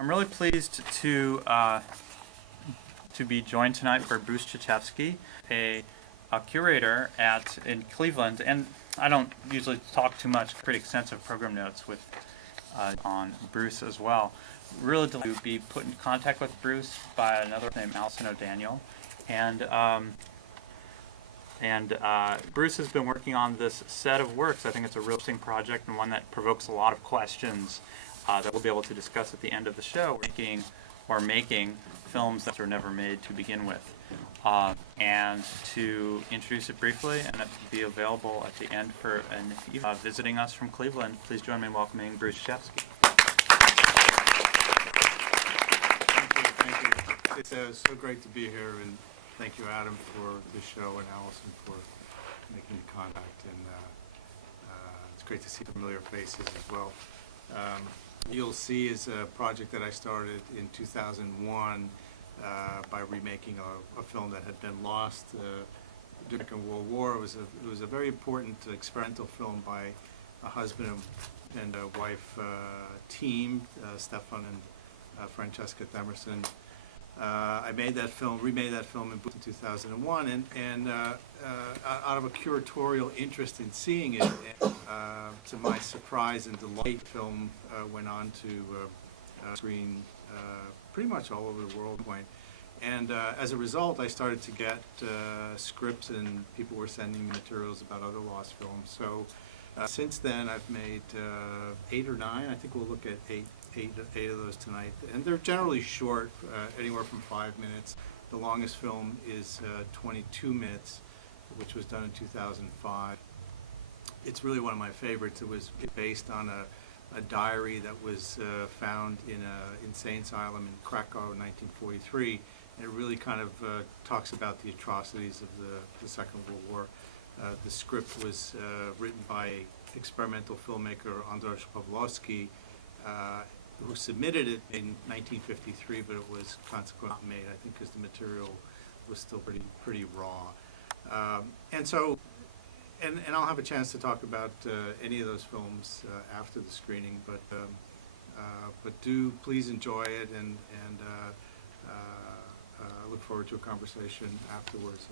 I'm really pleased to be joined tonight by Bruce Checefsky, a curator in Cleveland, and I don't usually talk too much, pretty extensive program notes with on Bruce as well. Really delighted to be put in contact with Bruce by another named Allison O'Daniel, and Bruce has been working on this set of works. I think it's a real interesting project and one that provokes a lot of questions that we'll be able to discuss at the end of the show. We're making films that were never made to begin with. And to introduce it briefly, and it will be available at the end for visiting us from Cleveland, please join me in welcoming Bruce Checefsky. Thank you. It's so great to be here, and thank you, Adam, for the show, and Allison for making the contact. And it's great to see familiar faces as well. You'll see is a project that I started in 2001 by remaking a film that had been lost during the Second World War. It was a very important experimental film by a husband and a wife team, Stefan and Francesca Themerson. I remade that film in 2001, and out of a curatorial interest in seeing it, to my surprise and delight, the film went on to screen pretty much all over the world. And as a result, I started to get scripts, and people were sending me materials about other lost films. So since then, I've made 8 or 9. I think we'll look at eight of those tonight, and they're generally short, anywhere from 5 minutes. The longest film is 22 minutes, which was done in 2005. It's really one of my favorites. It was based on a diary that was found in an insane asylum in Krakow in 1943, and it really kind of talks about the atrocities of the Second World War. The script was written by experimental filmmaker Andrzej Pawlowski, who submitted it in 1953, but it was consequently made, I think, because the material was still pretty raw. And I'll have a chance to talk about any of those films after the screening, but do please enjoy it, and I look forward to a conversation afterwards.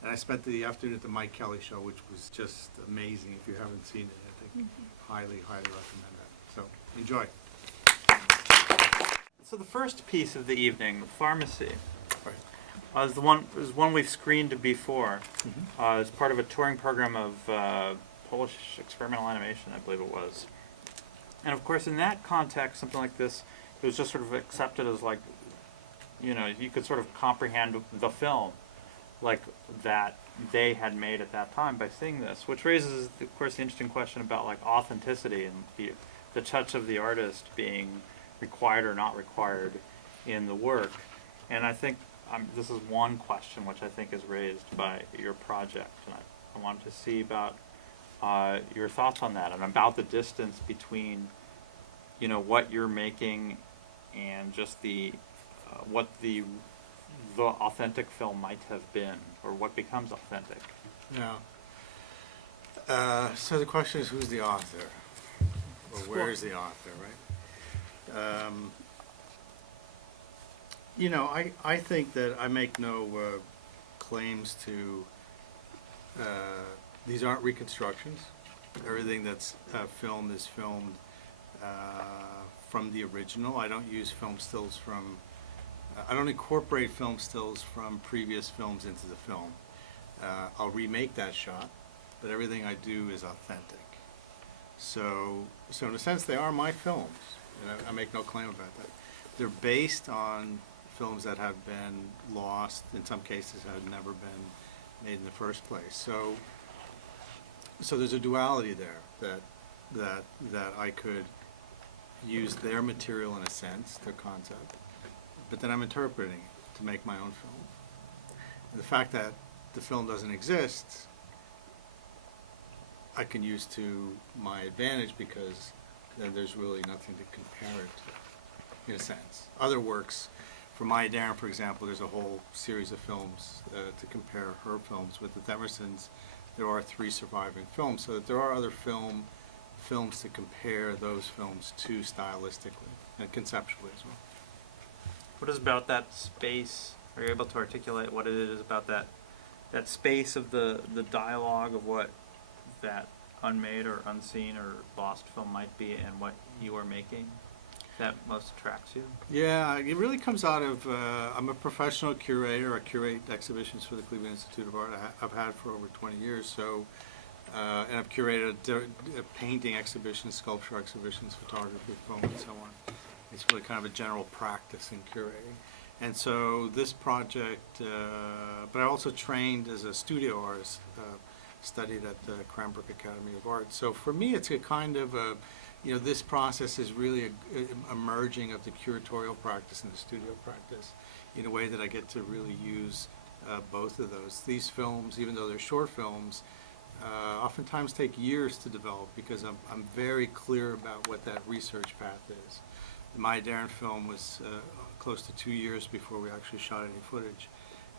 And I spent the afternoon at the Mike Kelly show, which was just amazing. If you haven't seen it, I think highly recommend that. So enjoy. So the first piece of the evening, Pharmacy, Right. is one we've screened before. As part of a touring program of Polish experimental animation, I believe it was. And of course, in that context, something like this, it was just sort of accepted as like, you could sort of comprehend the film like that they had made at that time by seeing this, which raises, of course, the interesting question about like authenticity and the touch of the artist being required or not required in the work. And I think this is one question which I think is raised by your project, and I wanted to see about your thoughts on that and about the distance between what you're making and just what the authentic film might have been, or what becomes authentic. Yeah. So the question is, who's the author, or where is the author, right? I think that I make no claims to. These aren't reconstructions. Everything that's filmed is filmed from the original. I don't use film stills from. I don't incorporate film stills from previous films into the film. I'll remake that shot, but everything I do is authentic. So in a sense, they are my films, and I make no claim about that. They're based on films that have been lost, in some cases have never been made in the first place. So there's a duality there that I could use their material in a sense, their concept, but then I'm interpreting it to make my own film. And the fact that the film doesn't exist, I can use to my advantage, because then there's really nothing to compare it to, in a sense. Other works, for Maya Deren, for example, there's a whole series of films to compare her films with. The Themersons, there are 3 surviving films, so that there are other films to compare those films to stylistically. and conceptually as well. What is about that space? Are you able to articulate what it is about that space of the dialogue of what that unmade or unseen or lost film might be and what you are making that most attracts you? Yeah, it really comes out of, I'm a professional curator. I curate exhibitions for the Cleveland Institute of Art. I've had for over 20 years, so, and I've curated painting exhibitions, sculpture exhibitions, photography, film, and so on. It's really kind of a general practice in curating. And so this project, but I also trained as a studio artist, studied at the Cranbrook Academy of Art. So for me, it's a kind of a, this process is really a merging of the curatorial practice and the studio practice in a way that I get to really use both of those. These films, even though they're short films, oftentimes take years to develop because I'm very clear about what that research path is. The Maya Deren film was close to 2 years before we actually shot any footage.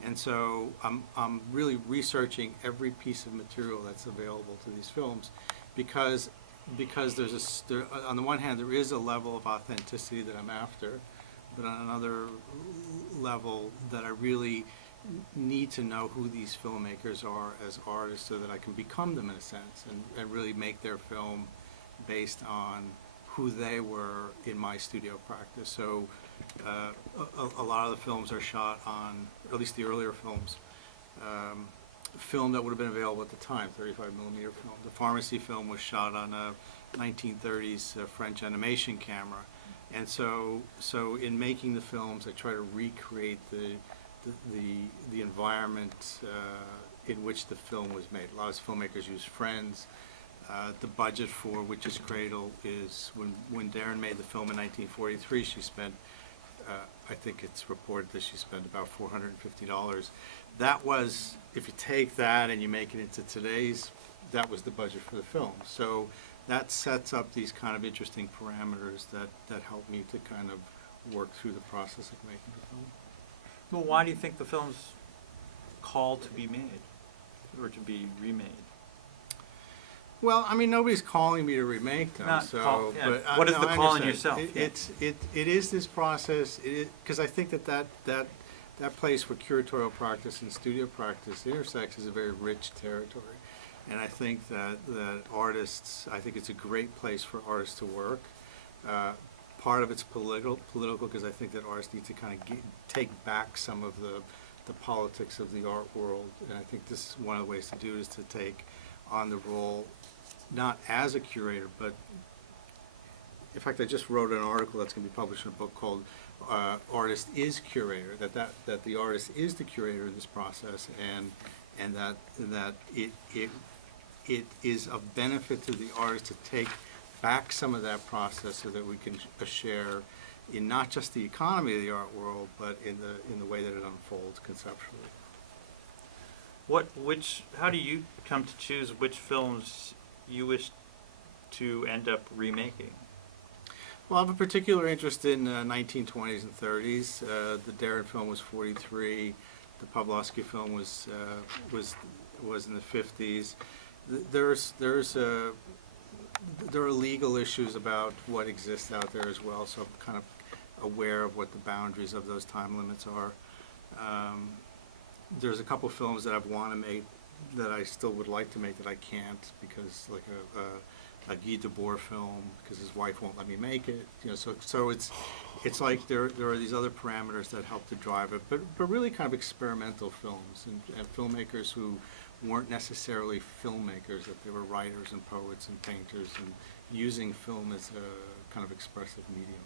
And so I'm really researching every piece of material that's available to these films because on the one hand there is a level of authenticity that I'm after, but on another level that I really need to know who these filmmakers are as artists so that I can become them in a sense and really make their film based on who they were in my studio practice. So a lot of the films are shot on, at least the earlier films, film that would have been available at the time, 35 millimeter film. The Pharmacy film was shot on a 1930s French animation camera. And so in making the films, I try to recreate the environment in which the film was made. A lot of filmmakers use friends. The budget for Witch's Cradle is, when Deren made the film in 1943, she spent, I think it's reported that she spent about $450. That was, if you take that and you make it into today's, that was the budget for the film. So that sets up these kind of interesting parameters that help me to kind of work through the process of making the film. Well, why do you think the film's called to be made or to be remade? Well, I mean, nobody's calling me to remake them. Not so, call, yeah. but What is no, the I call in understand. yourself? It is this process. Because I think that place where curatorial practice and studio practice intersects is a very rich territory, and I think that artists. I think it's a great place for artists to work. Part of it's political because I think that artists need to kind of take back some of the politics of the art world, and I think this is one of the ways to do it, is to take on the role, not as a curator, but in fact, I just wrote an article that's going to be published in a book called "Artist is Curator." That the artist is the curator of this process, and that it is of benefit to the artist to take back some of that process so that we can share in not just the economy of the art world, but in the way that it unfolds conceptually. How do you come to choose which films you wish to end up remaking? Well, I have a particular interest in 1920s and 30s. The Deren film was 43. The Pawlowski film was in the 50s. There are legal issues about what exists out there as well, so I'm kind of aware of what the boundaries of those time limits are. There's a couple films that I've want to make that I still would like to make that I can't because, like a Guy Debord film, because his wife won't let me make it. So it's like there are these other parameters that help to drive it, but really kind of experimental films and filmmakers who weren't necessarily filmmakers, that they were writers and poets and painters and using film as a kind of expressive medium.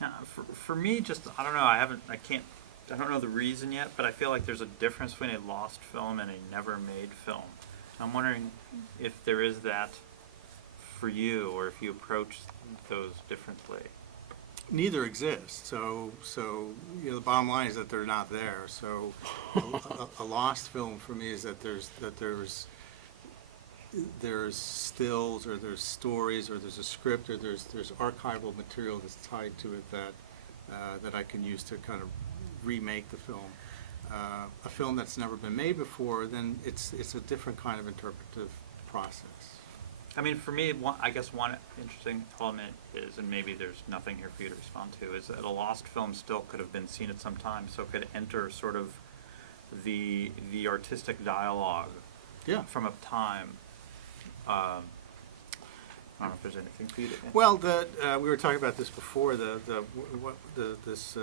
Now, for me, just I don't know. I don't know the reason yet, but I feel like there's a difference between a lost film and a never-made film. I'm wondering if there is that for you, or if you approach those differently. Neither exists. So the bottom line is that they're not there. So a lost film for me is that there's stills, or there's stories, or there's a script, or there's archival material that's tied to it that I can use to kind of remake the film. A film that's never been made before, then it's a different kind of interpretive process. I mean, for me, I guess one interesting element is, and maybe there's nothing here for you to respond to, is that a lost film still could have been seen at some time, so it could enter sort of the artistic dialogue Yeah. from a time. I don't know if there's anything for you to. Well, we were talking about this before. This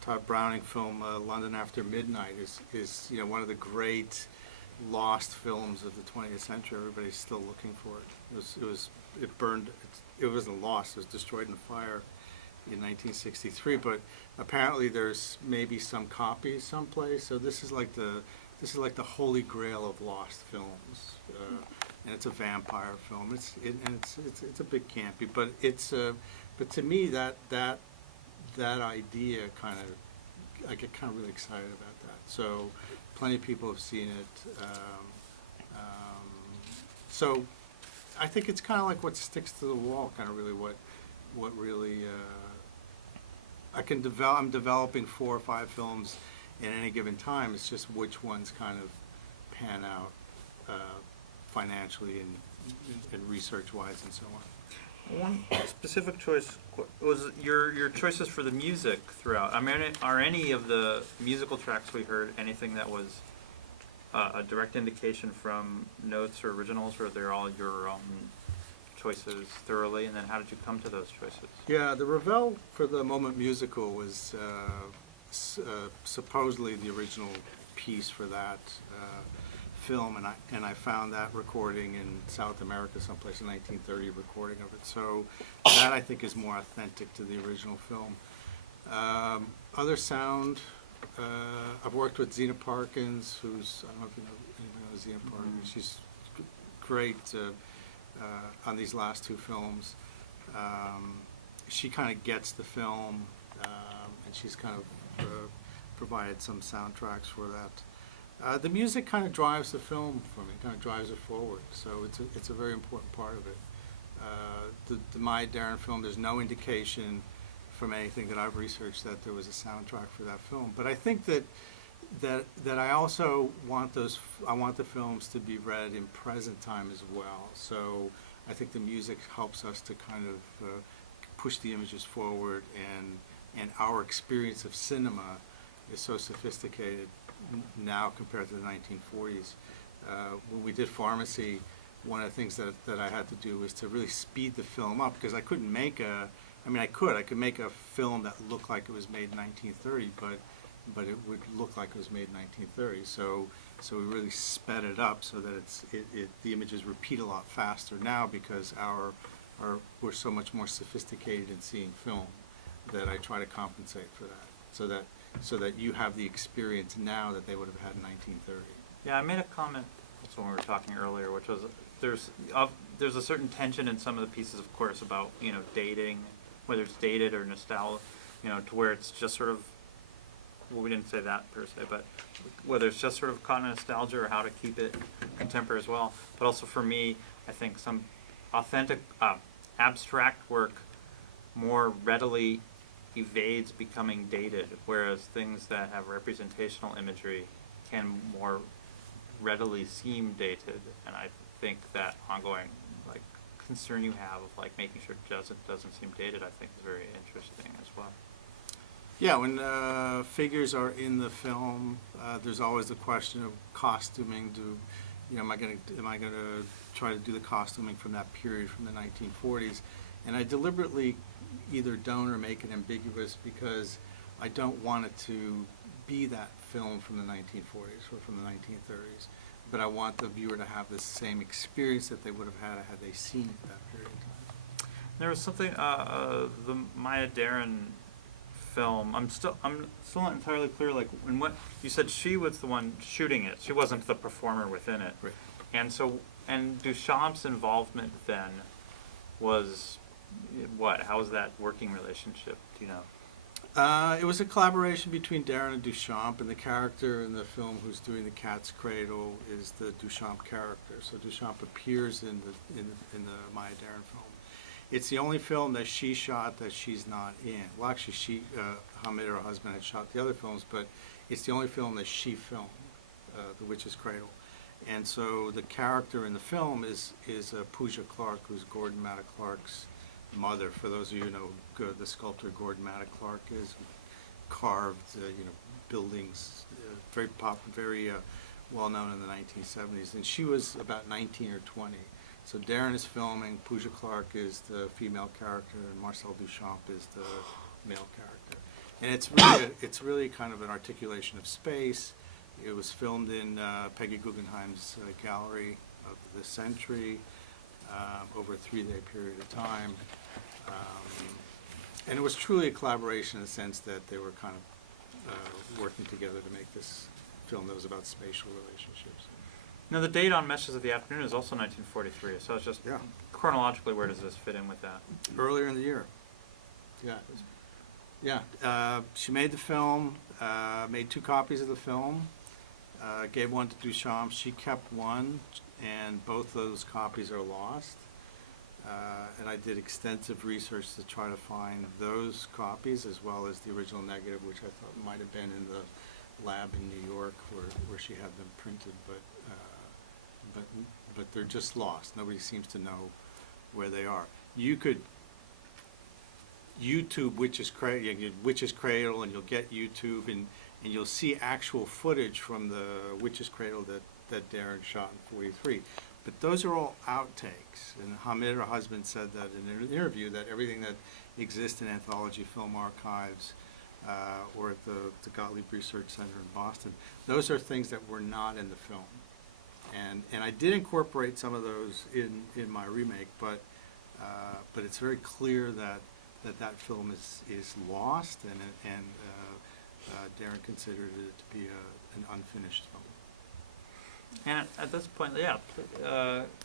Todd Browning film, London After Midnight, is one of the great lost films of the 20th century. Everybody's still looking for it. It burned. It wasn't lost. It was destroyed in a fire in 1963. But apparently, there's maybe some copies someplace. So this is like the holy grail of lost films. And it's a vampire film. It's a bit campy, but but to me that idea I get kind of really excited about that. So plenty of people have seen it. So I think it's kind of like what sticks to the wall. Kind of really what really I'm developing 4 or 5 films at any given time. It's just which ones kind of pan out. Financially and research-wise and so on. One specific choice was your choices for the music throughout. I mean, are any of the musical tracks we heard anything that was a direct indication from notes or originals, or they're all your own choices thoroughly? And then how did you come to those choices? Yeah, the Ravel for the Moment musical was supposedly the original piece for that film, and I found that recording in South America, someplace, a 1930 recording of it. So that I think is more authentic to the original film. Other sound, I've worked with Zena Parkins, who's, I don't know if you know anybody knows Zena Parkins. Mm-hmm. She's great on these last 2 films. She kind of gets the film, and she's kind of provided some soundtracks for that. The music kind of drives the film for me, kind of drives it forward. So it's a very important part of it. The Maya Deren film, there's no indication from anything that I've researched that there was a soundtrack for that film. But I think that I also want I want the films to be read in present time as well. So I think the music helps us to kind of push the images forward, and our experience of cinema is so sophisticated now compared to the 1940s. When we did Pharmacy, one of the things that I had to do was to really speed the film up, because I couldn't make I could make a film that looked like it was made in 1930, but it would look like it was made in 1930. So we really sped it up so that the images repeat a lot faster now, because we're so much more sophisticated in seeing film, that I try to compensate for that, so that you have the experience now that they would have had in 1930. Yeah, I made a comment also when we were talking earlier, which was there's a certain tension in some of the pieces, of course, about dating, whether it's dated or nostalgia, to where it's just sort of, well, we didn't say that per se, but whether it's just sort of caught in nostalgia or how to keep it contemporary as well. But also for me, I think some authentic abstract work more readily evades becoming dated, whereas things that have representational imagery can more readily seem dated. And I think that ongoing concern you have of making sure it doesn't seem dated, I think is very interesting as well. Yeah, when figures are in the film, there's always the question of costuming. Am I going to try to do the costuming from that period, from the 1940s? And I deliberately either don't or make it ambiguous, because I don't want it to be that film from the 1940s or from the 1930s, but I want the viewer to have the same experience that they would have had they seen that period of time. There was something, the Maya Deren film, I'm still not entirely clear, when what you said, she was the one shooting it, she wasn't the performer within it. Right. And Duchamp's involvement then was what? How was that working relationship? Do you know? It was a collaboration between Deren and Duchamp, and the character in the film who's doing the cat's cradle is the Duchamp character. So Duchamp appears in the Maya Deren film. It's the only film that she shot that she's not in. Well, actually, Hamid, her husband, had shot the other films, but it's the only film that she filmed, The Witch's Cradle. And so the character in the film is Pooja Clark, who's Gordon Matta Clark's mother. For those of you who know who the sculptor Gordon Matta Clark is, carved buildings, very well known in the 1970s. And she was about 19 or 20. So Darren is filming. Pooja Clark is the female character, and Marcel Duchamp is the male character. And it's really kind of an articulation of space. It was filmed in Peggy Guggenheim's Gallery of the Century over a 3-day period of time. And it was truly a collaboration in the sense that they were kind of working together to make this film that was about spatial relationships. Now, the date on Meshes of the Afternoon is also 1943, so it's just chronologically, where does this fit in with that? Earlier in the year. Yeah. She made the film, made 2 copies of the film, gave one to Duchamp. She kept one, and both those copies are lost. And I did extensive research to try to find those copies, as well as the original negative, which I thought might have been in the lab in New York where she had them printed, but they're just lost. Nobody seems to know where they are. You could YouTube Witch's Cradle, and you'll get YouTube, and you'll see actual footage from the Witch's Cradle that Darren shot in '43. But those are all outtakes. And Hamid, her husband, said that in an interview, that everything that exists in Anthology Film Archives or at the Gottlieb Research Center in Boston, those are things that were not in the film. And I did incorporate some of those in my remake, but it's very clear that film is lost, and Darren considered it to be an unfinished film. And at this point,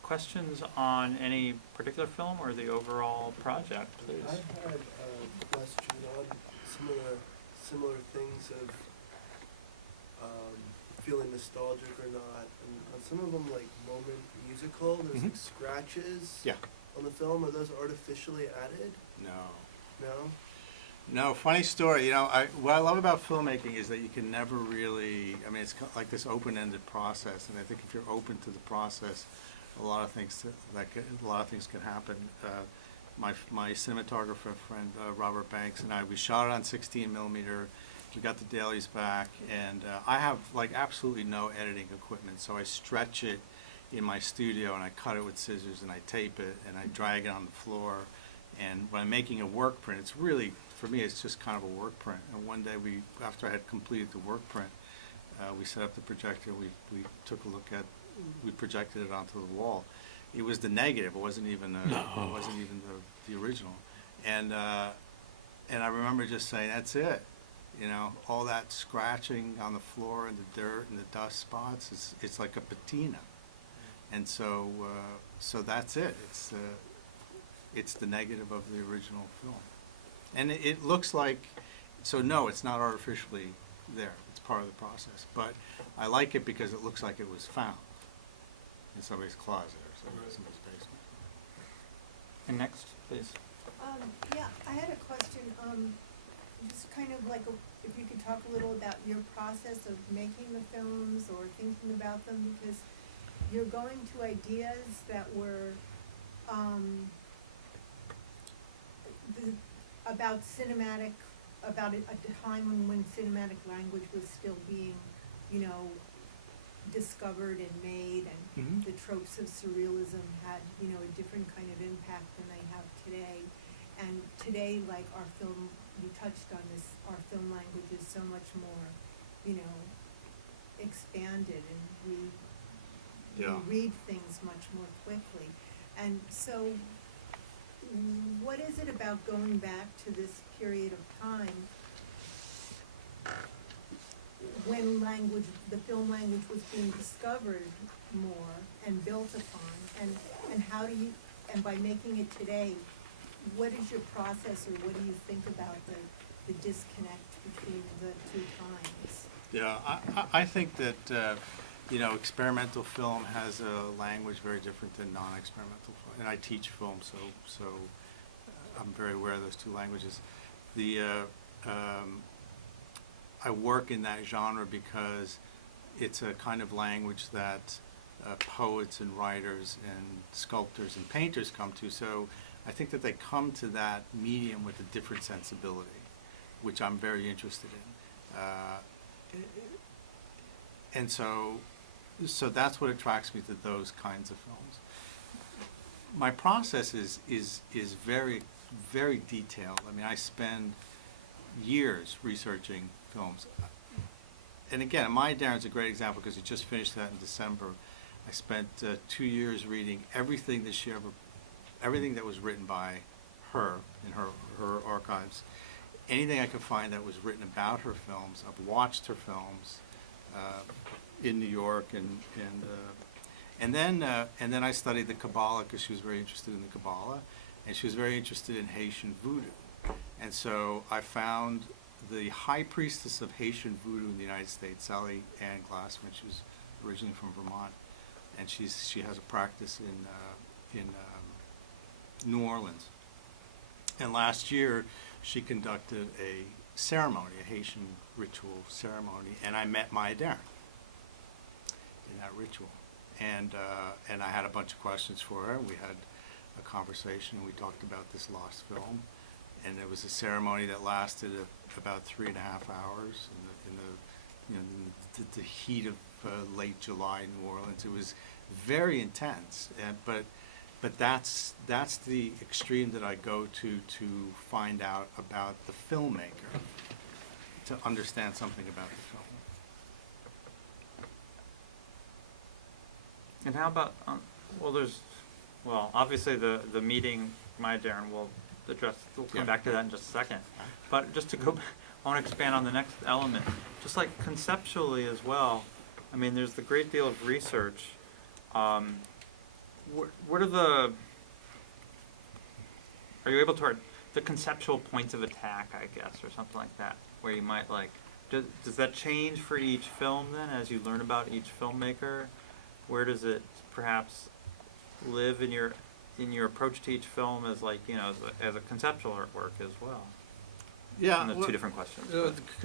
questions on any particular film or the overall project, please? I had a question on similar things of feeling nostalgic or not. And on some of them, like Moment Musical, there's like scratches on the film. Are those artificially added? No. No? No, funny story. What I love about filmmaking is that you can never really, it's like this open-ended process, and I think if you're open to the process, a lot of things can happen. My cinematographer friend, Robert Banks, and we shot it on 16 millimeter. We got the dailies back, and I have absolutely no editing equipment, so I stretch it in my studio, and I cut it with scissors, and I tape it, and I drag it on the floor. And when I'm making a work print, it's really, for me, it's just kind of a work print. And one day, after I had completed the work print, we set up the projector. We took a look we projected it onto the wall. It was the negative. It wasn't even the original. And I remember just saying, that's it. All that scratching on the floor and the dirt and the dust spots, it's like a patina. And so that's it. It's the negative of the original film. And it looks like, so no, it's not artificially there. It's part of the process. But I like it because it looks like it was found in somebody's closet or somebody's basement. And next, please. Yeah, I had a question. Just kind of like if you could talk a little about your process of making the films or thinking about them, because you're going to ideas that were about a time when cinematic language was still being, discovered and made, and the tropes of surrealism had, a different kind of impact than they have today. And today, like our film, you touched on this, our film language is so much more, expanded, and we read things much more quickly. And so what is it about going back to this period of time when the film language was being discovered more and built upon, and how do you, and by making it today, what is your process, or what do you think about the disconnect between the two times? Yeah, I think that experimental film has a language very different than non-experimental film, and I teach film, so I'm very aware of those two languages. I work in that genre because it's a kind of language that poets and writers and sculptors and painters come to. So I think that they come to that medium with a different sensibility, which I'm very interested in. And so that's what attracts me to those kinds of films. My process is very, very detailed. I mean, I spend years researching films. And again, Maya Daren's a great example because he just finished that in December. I spent 2 years reading everything everything that was written by her in her archives. Anything I could find that was written about her films. I've watched her films in New York, and then I studied the Kabbalah because she was very interested in the Kabbalah, and she was very interested in Haitian voodoo. And so I found the high priestess of Haitian voodoo in the United States, Sally Ann Glassman. She was originally from Vermont, and she has a practice in New Orleans. And last year, she conducted a ceremony, a Haitian ritual ceremony, and I met Maya Daren in that ritual. And I had a bunch of questions for her. We had a conversation. We talked about this lost film, and it was a ceremony that lasted about 3.5 hours in the heat of late July in New Orleans. It was very intense, but that's the extreme that I go to find out about the filmmaker, to understand something about the film. And how about, obviously the meeting, Maya Daren, we'll come back to that in just a second. But just to go, I want to expand on the next element, just like conceptually as well. I mean, there's the great deal of research. What are are you able to, the conceptual points of attack, I guess, or something like that, where you might does that change for each film then, as you learn about each filmmaker? Where does it perhaps live in your approach to each film as as a conceptual artwork as well? Yeah, and two different questions.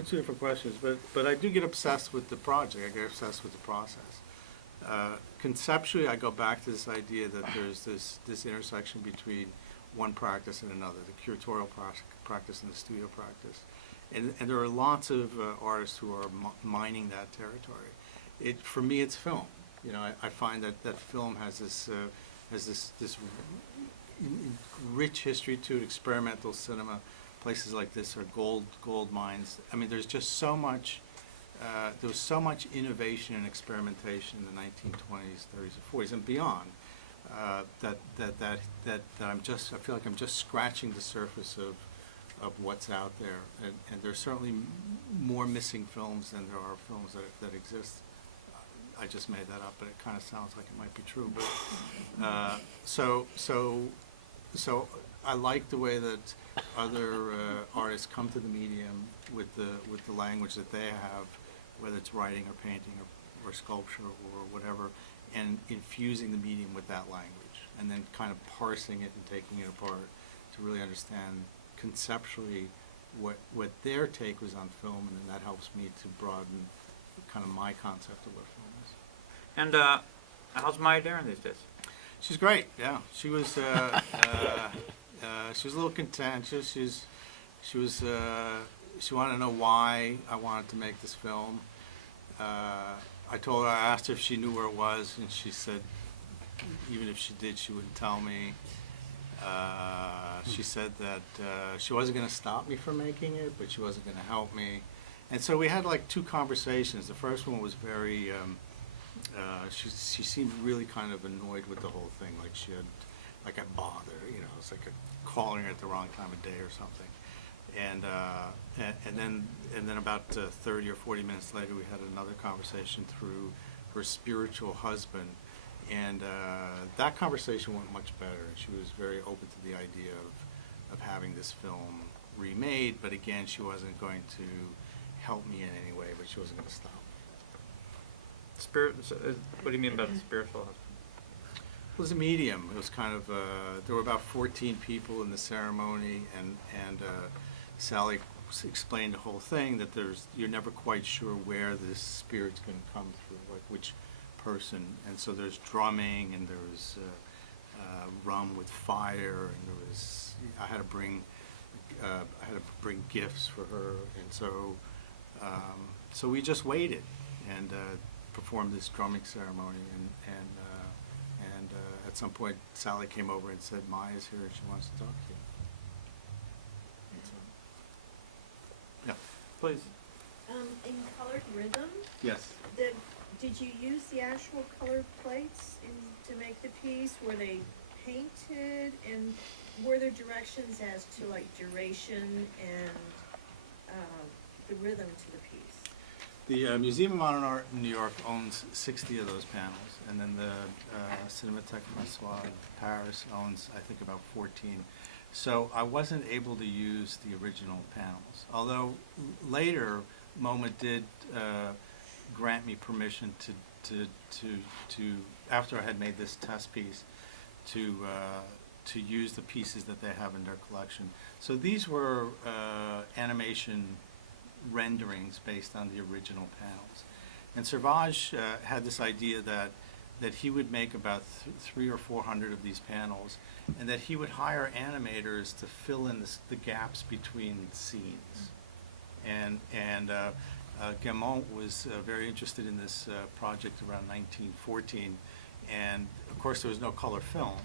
Two different questions, but I do get obsessed with the project. I get obsessed with the process. Conceptually, I go back to this idea that there's this intersection between one practice and another, the curatorial practice and the studio practice, and there are lots of artists who are mining that territory. For me, it's film. I find that film has this rich history to it. Experimental cinema, places like this are gold mines. I mean, there's just so much. There was so much innovation and experimentation in the 1920s, 30s, and 40s, and beyond. That I feel like I'm just scratching the surface of what's out there, and there's certainly more missing films than there are films that exist. I just made that up, but it kind of sounds like it might be true. But so I like the way that other artists come to the medium with the language that they have, whether it's writing or painting or sculpture or whatever, and infusing the medium with that language, and then kind of parsing it and taking it apart to really understand conceptually what their take was on film, and then that helps me to broaden kind of my concept of what film is. And how's Maya Daren these days? She's great. Yeah, she was a little contentious. She wanted to know why I wanted to make this film. I asked her if she knew where it was, and she said even if she did, she wouldn't tell me. She said that she wasn't going to stop me from making it, but she wasn't going to help me. And so we had like 2 conversations. The first one was very, she seemed really kind of annoyed with the whole thing, like she had, like I bothered her, it's like calling her at the wrong time of day or something. And then about 30 or 40 minutes later, we had another conversation through her spiritual husband, and that conversation went much better. She was very open to the idea of having this film remade, but again, she wasn't going to help me in any way, but she wasn't going to stop me. What do you mean by the spiritual husband? It was a medium. It was kind of, there were about 14 people in the ceremony, and Sally explained the whole thing, that you're never quite sure where this spirit's going to come through, like which person. And so there's drumming, and there was rum with fire, and there was, I had to bring gifts for her, and so we just waited and performed this drumming ceremony, and at some point Sally came over and said, Maya's here and she wants to talk to you. And so, yeah. Please. In colored rhythm, Yes. did you use the actual colored plates to make the piece? Were they painted, and were there directions as to like duration and the rhythm to the piece? The Museum of Modern Art in New York owns 60 of those panels, and then the Cinémathèque Française in Paris owns, I think, about 14. So I wasn't able to use the original panels, although later MoMA did grant me permission to after I had made this test piece, to use the pieces that they have in their collection. So these were animation renderings based on the original panels. And Servage had this idea that he would make about 300 or 400 of these panels, and that he would hire animators to fill in the gaps between scenes. And Gaumont was very interested in this project around 1914, and of course there was no color film.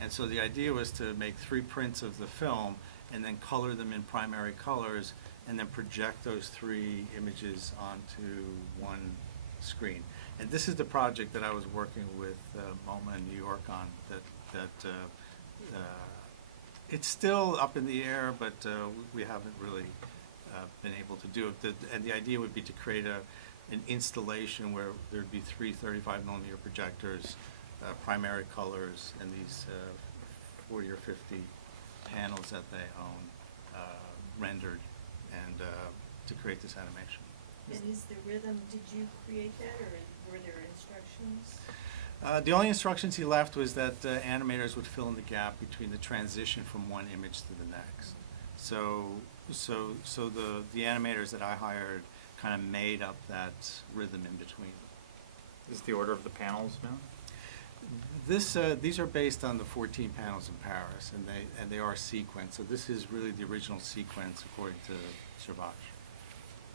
And so the idea was to make 3 prints of the film and then color them in primary colors, and then project those 3 images onto one screen. And this is the project that I was working with MoMA in New York on. It's still up in the air, but we haven't really been able to do it. And the idea would be to create an installation where there'd be 3 35mm projectors, primary colors, and these 40 or 50 panels that they own rendered, and to create this animation. And is the rhythm, did you create that, or were there instructions? The only instructions he left was that animators would fill in the gap between the transition from one image to the next. So the animators that I hired kind of made up that rhythm in between. Is the order of the panels now? These are based on the 14 panels in Paris, and they are sequenced. So this is really the original sequence according to Servage.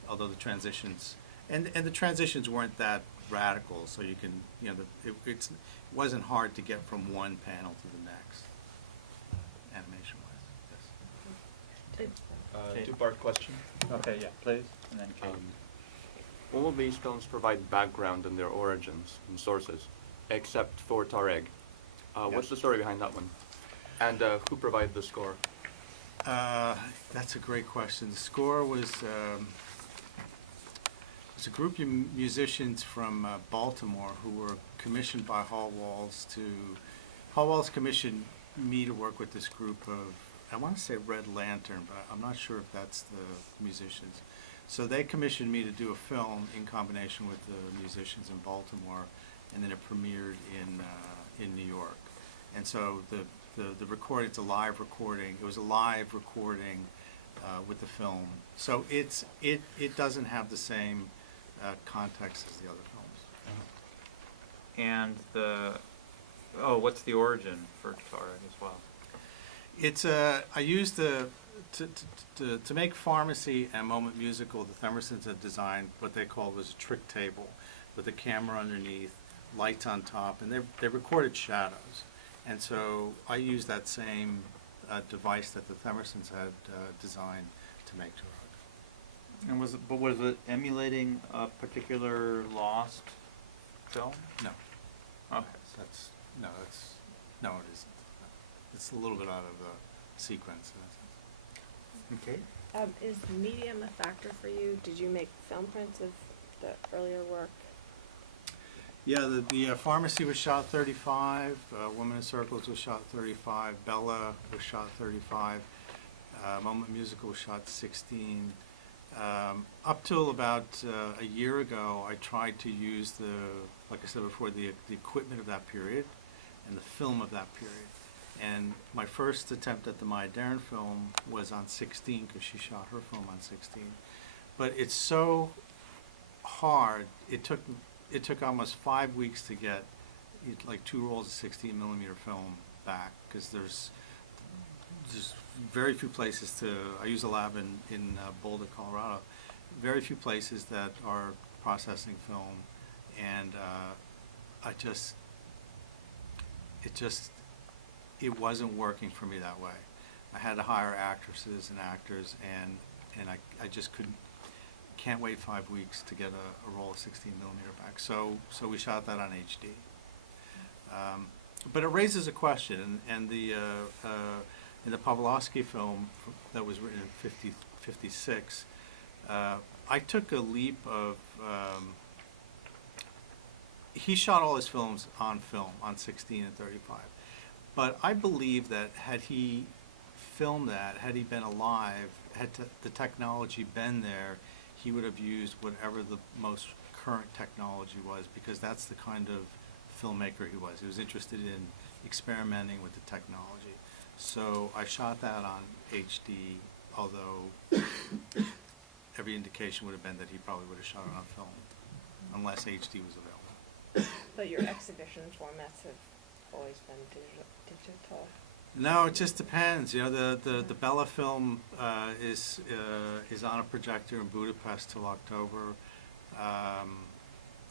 Although the transitions and the transitions weren't that radical, so you can, it wasn't hard to get from one panel to the next, animation-wise. Yes. Two-part question. Okay, yeah, please, and then Kate. All of these films provide background and their origins and sources, except for Tarek. What's the story behind that one? And who provided the score? That's a great question. The score was a group of musicians from Baltimore who were commissioned by Hall Walls commissioned me to work with this group of, I want to say Red Lantern, but I'm not sure if that's the musicians. So they commissioned me to do a film in combination with the musicians in Baltimore, and then it premiered in New York. And so the recording, it's a live recording. It was a live recording with the film. So it doesn't have the same context as the other films. And what's the origin for Tarek as well? It's I used to make Pharmacy and Moment Musical. The Themersons had designed what they called was a trick table with a camera underneath, lights on top, and they recorded shadows. And so I used that same device that the Themersons had designed to make Tarek. And was it emulating a particular lost film? No. Okay. No, it isn't. It's a little bit out of the sequence. Okay. Is medium a factor for you? Did you make film prints of the earlier work? Yeah, the Pharmacy was shot 35, Woman in Circles was shot 35, Bella was shot 35, Moment Musical was shot 16. Up till about a year ago, I tried to use like I said before, the equipment of that period and the film of that period. And my first attempt at the Maya Deren film was on 16, because she shot her film on 16. But it's so hard, it took it took almost 5 weeks to get like 2 rolls of 16mm film back, because there's very few places I use a lab in Boulder, Colorado, very few places that are processing film, and it wasn't working for me that way. I had to hire actresses and actors, and I just can't wait 5 weeks to get a roll of 16mm back. So we shot that on HD. But it raises a question, and in the Pavlovsky film that was written in 56, I took a leap of, he shot all his films on film, on 16 and 35. But I believe that had he filmed that, had he been alive, had the technology been there, he would have used whatever the most current technology was, because that's the kind of filmmaker he was. He was interested in experimenting with the technology. So I shot that on HD, although every indication would have been that he probably would have shot it on film, unless HD was available. But your exhibition formats have always been digital. No, it just depends. You know, the Bella film is on a projector in Budapest till October.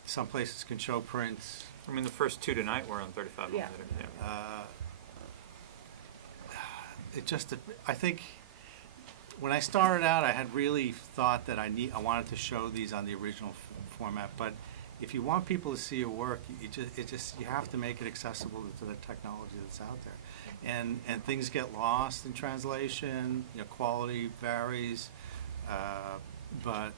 Some places can show prints. I mean, the first 2 tonight were on 35 Yeah. millimeter. Yeah. I think when I started out, I had really thought that I wanted to show these on the original format. But if you want people to see your work, you have to make it accessible to the technology that's out there. And things get lost in translation. You know, quality varies, but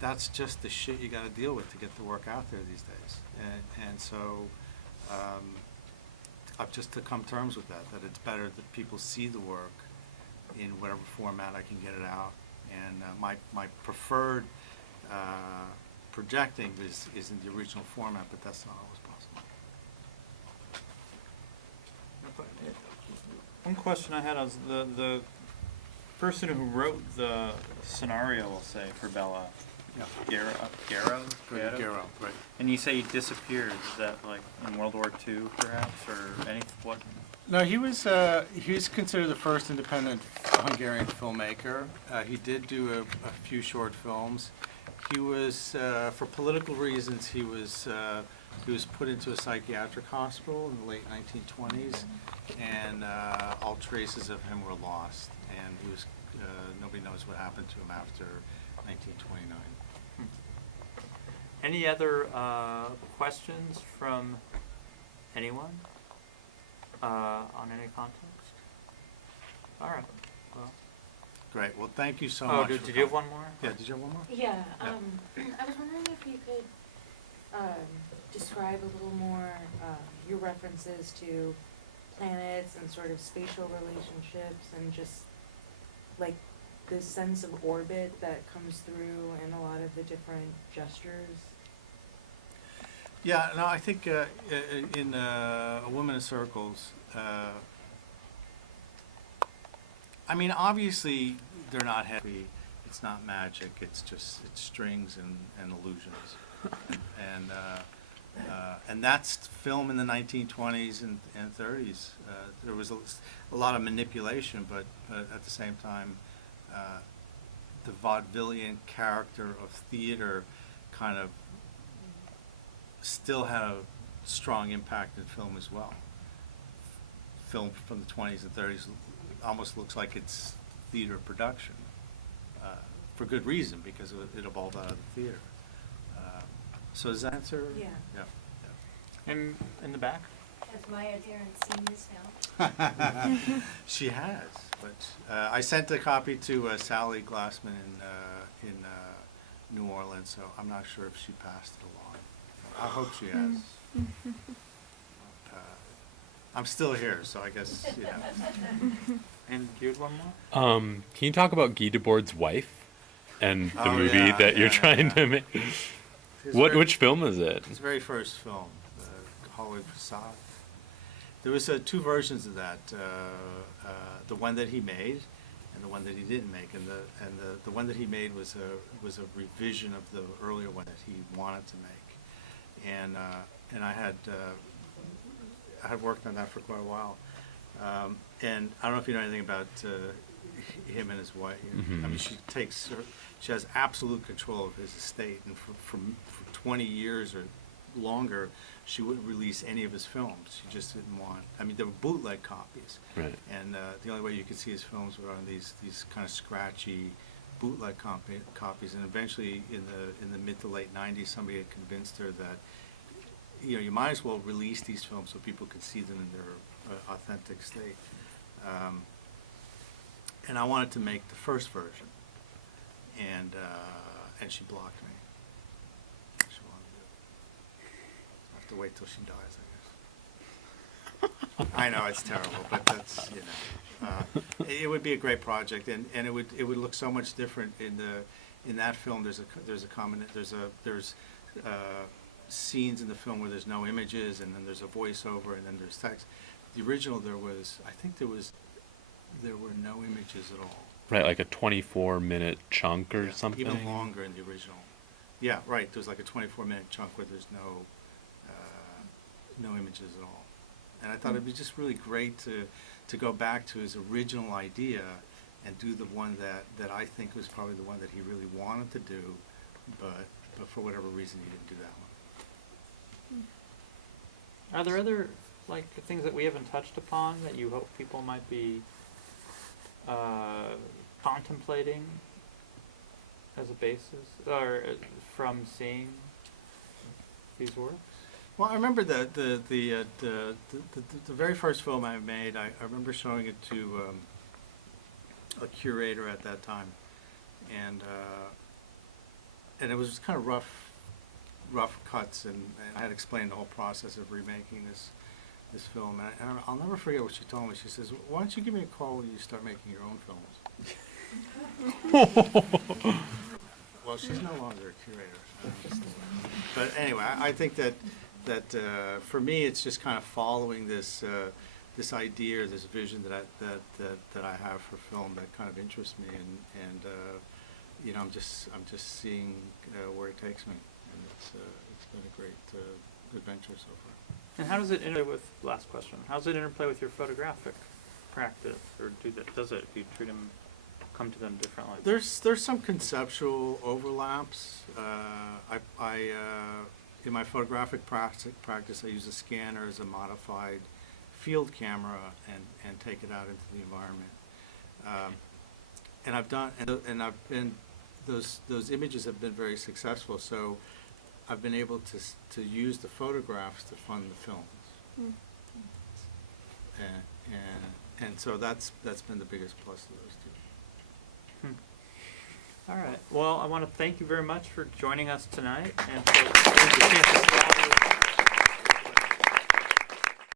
that's just the shit you got to deal with to get the work out there these days. And so I've just to come terms with that it's better that people see the work in whatever format I can get it out. And my preferred projecting is in the original format, but that's not always possible. One question I had was the person who wrote the scenario, we'll say, for Bella, Yeah. Garrow? Garrow, right. And you say he disappeared. Is that like in World War II, perhaps, or what? No, he was considered the first independent Hungarian filmmaker. He did do a few short films. He was, for political reasons, he was put into a psychiatric hospital in the late 1920s, and all traces of him were lost. And he was, nobody knows what happened to him after 1929. Any other questions from anyone on any context? All right. Well. Great. Well, thank you so much. Did you have one more? Yeah. Did you have one more? Yeah, I was wondering if you could describe a little more your references to planets and sort of spatial relationships, and just like this sense of orbit that comes through in a lot of the different gestures. Yeah, no, I think in A Woman in Circles, I mean, obviously they're not heavy. It's not magic. It's strings and illusions, and that's film in the 1920s and 30s. There was a lot of manipulation, but at the same time, the vaudevillian character of theater kind of still had a strong impact in film as well. Film from the 20s and 30s almost looks like it's theater production, for good reason, because it evolved out of the theater. So does that answer? Yeah. Yeah. In the back? Has Maya Deren seen this film? She has, but I sent a copy to Sally Glassman in New Orleans, so I'm not sure if she passed it along. I hope she has. I'm still here, so I guess, you know. And you had one more? Can you talk about Guy Debord's wife and the movie yeah, that you're yeah, trying yeah. to make? His Which film is it? His very first film, Hollywood Facade. There was 2 versions of that. The one that he made, and the one that he didn't make, and the one that he made was a revision of the earlier one that he wanted to make, and I had worked on that for quite a while, and I don't know if you know anything about him and his wife. I mean, she has absolute control of his estate, and for 20 years or longer, she wouldn't release any of his films. She just didn't want. I mean, there were bootleg copies, Right. and the only way you could see his films were on these kind of scratchy bootleg copies. And eventually, in the mid to late '90s, somebody had convinced her that, you know, you might as well release these films so people could see them in their authentic state. And I wanted to make the first version, and she blocked me. She wanted to do it. I have to wait till she dies, I guess. I know it's terrible, but that's, you know, it would be a great project, and it would look so much different in that film. There's scenes in the film where there's no images, and then there's a voiceover, and then there's text. The original, there were no images at all. Right, like a 24-minute chunk or Yeah, something. even longer in the original. Yeah, right. There's like a 24-minute chunk where there's no images at all. And I thought it'd be just really great to go back to his original idea and do the one that I think was probably the one that he really wanted to do, but for whatever reason he didn't do that one. Are there other things that we haven't touched upon that you hope people might be contemplating as a basis, or from seeing these works? Well, I remember the very first film I made. I remember showing it to a curator at that time, and it was kind of rough cuts, and I had explained the whole process of remaking this film, and I'll never forget what she told me. She says, "Why don't you give me a call when you start making your own films?" Well, she's no longer a curator. But anyway, I think that for me, it's just kind of following this idea, this vision that I have for film that kind of interests me, and you know, I'm just seeing where it takes me, and it's been a great adventure so far. And how does it interplay with, last question, how does it interplay with your photographic practice, or does it, do you treat them, come to them differently? There's some conceptual overlaps. In my photographic practice, I use a scanner as a modified field camera and take it out into the environment. And I've been those images have been very successful. So I've been able to use the photographs to fund the films. And so that's been the biggest plus of those two. All right. Well, I want to thank you very much for joining us tonight, and for giving us a chance to